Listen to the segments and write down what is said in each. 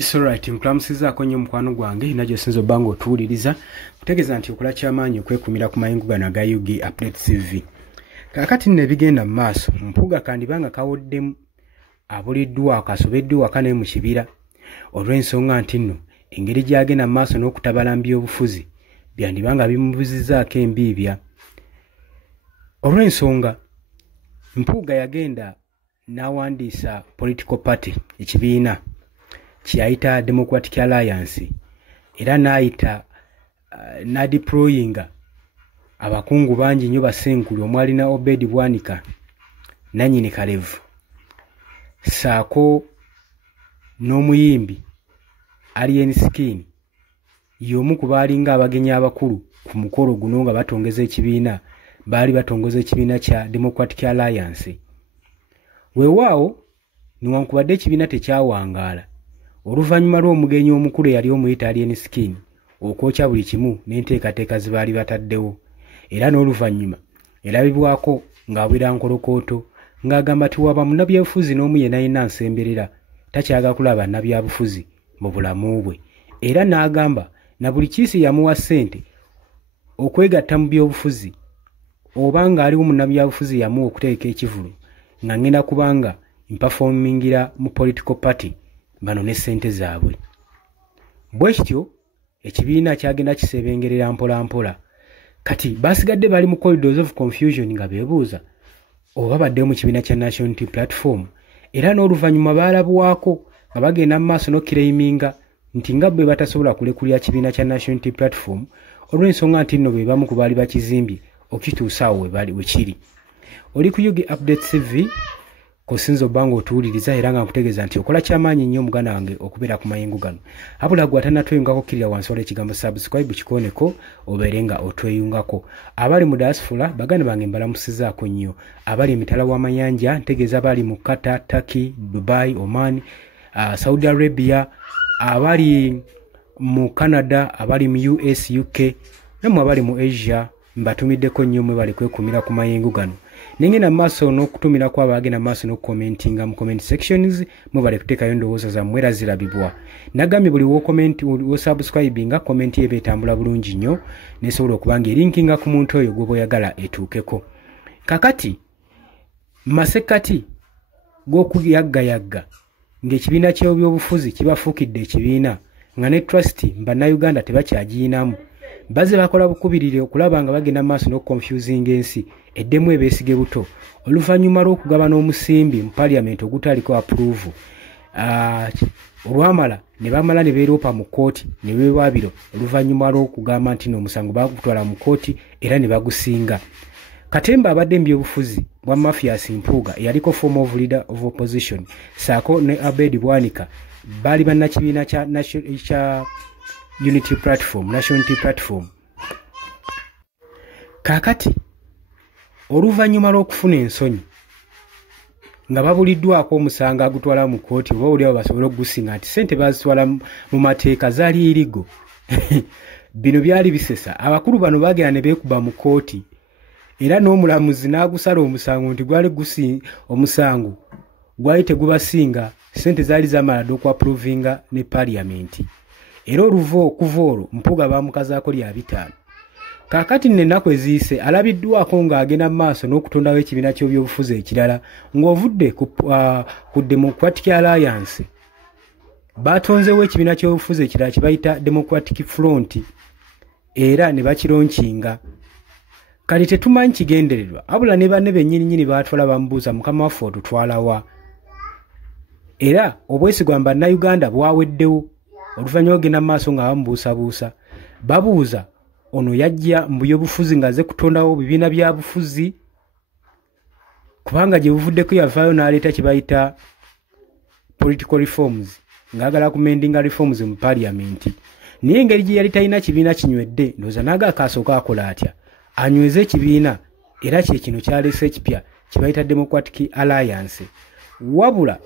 It's alright, mplamusizaako nnyo mukwano gwange najjo sinzo bango tuwuliriza kutegeeza nti okola kyamaanyi okwekumira ku mayingu gano ga UG Update TV. Kaakati nno ebigenda mu maaso mpuuga kandibanga kawoddemu abuliddwa akasobeddwa wakane mu kibira olw'ensonga nti nno engeri gy'agenda mu maaso n'okutabala mu by'obufuzi byandibanga bimubuzizaako embiibya. Olw'ensonga mpuuga yagenda n'awandiisa political party ekibiina kiyayita Democratic Alliance era n'ayita n'adeployinga abakungu bangi nnyo basenkulu omwalina Obedi Bwanika Nanyini Kalevu saako n'omuyimbi Alien Skin y'omu ku baalinga abagenyi abakulu ku mukolo guno nga batongeza ekibiina baali batongeza ekibiina kya Democratic Alliance. Weewaawo newankubadde ekibiina tekyawangaala oluvannyuma lw'omugenyi omukulu eyali omuyita Alien Skin okwokya buli kimu n'enteekateeka ze baali bataddewo era n'oluvannyuma erabibwako ng'abwera nkolokooto ng'agamba ti waba munnabyabufuzi n'omu yenna yenna nsemberera takyaga kulaba nnabyabufuzi mu bulamu bwe era n'agamba na buli kiisi yamuwa ssente okwegatta mu byobufuzi oba ng'aliwo munnabyabufuzi yamuwa okuteeka ekivulu nga ngenda kubanga mpafomingira mu political party bano ne ssente zaabwe. Bwe kityo ekibiina kyagenda kisebengerera mpola mpola kati basigadde bali mu corridors of confusion nga beebuuza oba badde mu kibiina kya National Unity Platform era n'oluvannyuma baalabwako nga bagenda mu maaso n'okkireiminga nti nga bwe batasobola kulekulira kibiina kya National Unity Platform olw'ensonga nti nno be bamu ku baali bakizimbye okituusa awo we kiri. Oli ku UG Update TV Kosinzo bango otuwuliriza era nga nkutegeeza nti okola kyamaanyi nnyo muganda wange okubeera ku mayingu gano. Habula gwe atanatweyungako kirira wansi wala ekigambo subscribe kikoneko obeere nga otweyungako. Abali mu diaspora baganda bange mbalamusizaako nnyo. Abali emitala w'amayanja ntegeeza abali mu Qatar, Turkey, Dubai, Oman, Saudi Arabia, abali mu Canada, abali mu US, UK, namwe abali mu Asia mbatumiddeko nnyo mwe bali kwekumira ku mayingu gano. Nengena maaso n'okutumira kwa bagenda maaso n'okukomentinga mu comment sections mwe bali kuteekayo endowooza za mwera zirabibwa. Nagambye buli wo comment wo subscribinga comment ebe etambula bulungi nnyo nesobola okubanga linkinga ku muntu oyo gwe boyagala etuukeko. Kakati masekati g'okuyagga ng'ekibiina ky'ebyobufuzi kibafuukidde ekibiina nga ne trust bannayuganda tebakyagiyinamu baze bakola bukubirire okulaba nga bagenda maaso n'okuconfusing ensi eddemu ebeesige buto oluvannyuma lw'okugaba n'omusimbi mu parliament ogutaliko approve olwamala ne bamala ne beeropa mu kooti ne beewaabiro oluvannyuma lw'okugamba nti n'omusango bagutwala mu kooti era ne bagusinga. Katemba abadde mu byobufuzi bwa Mafias Mpuuga eyaliko form of leader of opposition saako ne Obedi Bwanika baali bannakibiina kya Unity Platform, National Unity Platform. Kaakati oluvannyuma lw'okufuna ensonyi nga babuliddwako omusango agutwala mu kooti oba oli abo basobole okugusinga nti ssente bazitwala mu mateeka zaali irigo bino byali bisesa. Abakulu bano bagenda ne beekuba mu kooti era n'omulamuzi n'agusala omusango nti omusango gwali tegubasinga ssente zaali zamala dde okwaprovinga ne parliament era okuva olwo Mpuuga baamukazaako lya 5. Kaakati n'ennaku eziyise alabiddwako ng'agenda mu maaso n'okutondawo ekibiina ky'ebyobufuzi ekirala ng'ovudde ku Democratic Alliance baatonzeewo ekibiina ky'obufuzi ekirala kye bayita Democratic Front era ne bakironkinga. Kati tetumanyi kigendererwa abula ne banne bennyininyini baatwala bamubuuza mukama waffe otutwalawa era obwesigwa mu bannayuganda bwaweddewo oluvannyuma ogenda mu maaso nga bamubuusabuusa babuuza ono yajja mu byobufuzi ng'aze kutondawo bibiina bya bufuzi kubanga gye buvuddeko yavaayo n'aleeta kye bayita political reforms ng'agala kumendinga reforms mu parliament naye engeri gye yali talina kibiina kinywedde ndowooza n'agaakasooka akola atya anyweze ekibiina era kye kino kyaleese ekipya kye bayita Democratic Alliance. Wabula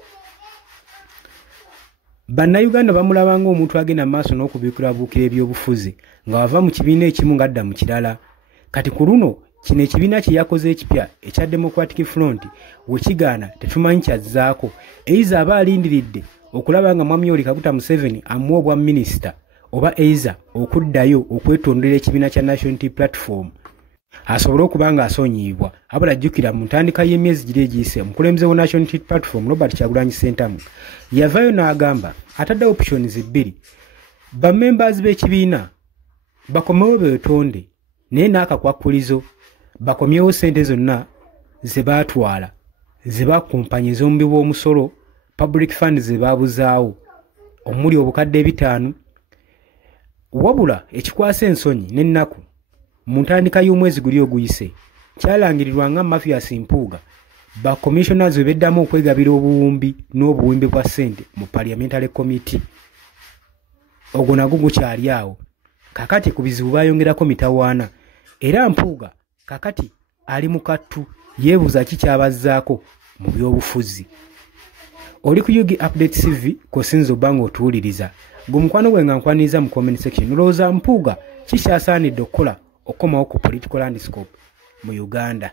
bannayuganda bamulaba ng'omuntu agenda maaso n'okubiikulabuukira ebyobufuzi nga wava mu kibiina ekimu ng'adda mu kirala. Kati ku luno kino ekibiina kye yakoze ekipya ekya Democratic Front we kigaana tetumanyi kyazzaako eiza aba alindiridde okulaba nga Mwami Yoweri Kaguta Museveni amuwa obwa minisita oba eiza okuddayo okwetondera ekibiina kya National Unity Platform asobole okuba nga asonyiyibwa. Abula jjukira mu ntandika y'emyezi giri egiyise omukulembeze wa National Unity Platform Robert Kyagulanyi Ssentamu yavaayo n'agamba ataddewo options bbiri, bammembers b'ekibiina bakomewo beetonde naye n'akakwakulizo bakomyewo ssente zonna ze baatwala ze bakumpanyeza omumbi bw'omusolo public funds ze baabuzaawo omuli obukadde 5. Wabula ekikwasa ensonyi n'ennaku mu ntandika y'omwezi guli oguyise kyalangirirwa nga Mathias Mpuuga ba commissioners we beddamu okwegabira obuwumbi n'obuwimbi bwa ssente mu parliamentary committee. Ogwo nagwo gukyali awo. Kakati ku bizibu bayongerako mitawaana era Mpuuga kakati ali mu kattu yeebuuza ki kyabazzaako mu by'obufuzi. Oli ku Yugi Update TV kosinza obanga otuwuliriza gwe mukwano gwe nga nkwaniriza mu comment section olowooza Mpuuga kikyasaanidde okukola okomawo ku political landscape mu Uganda.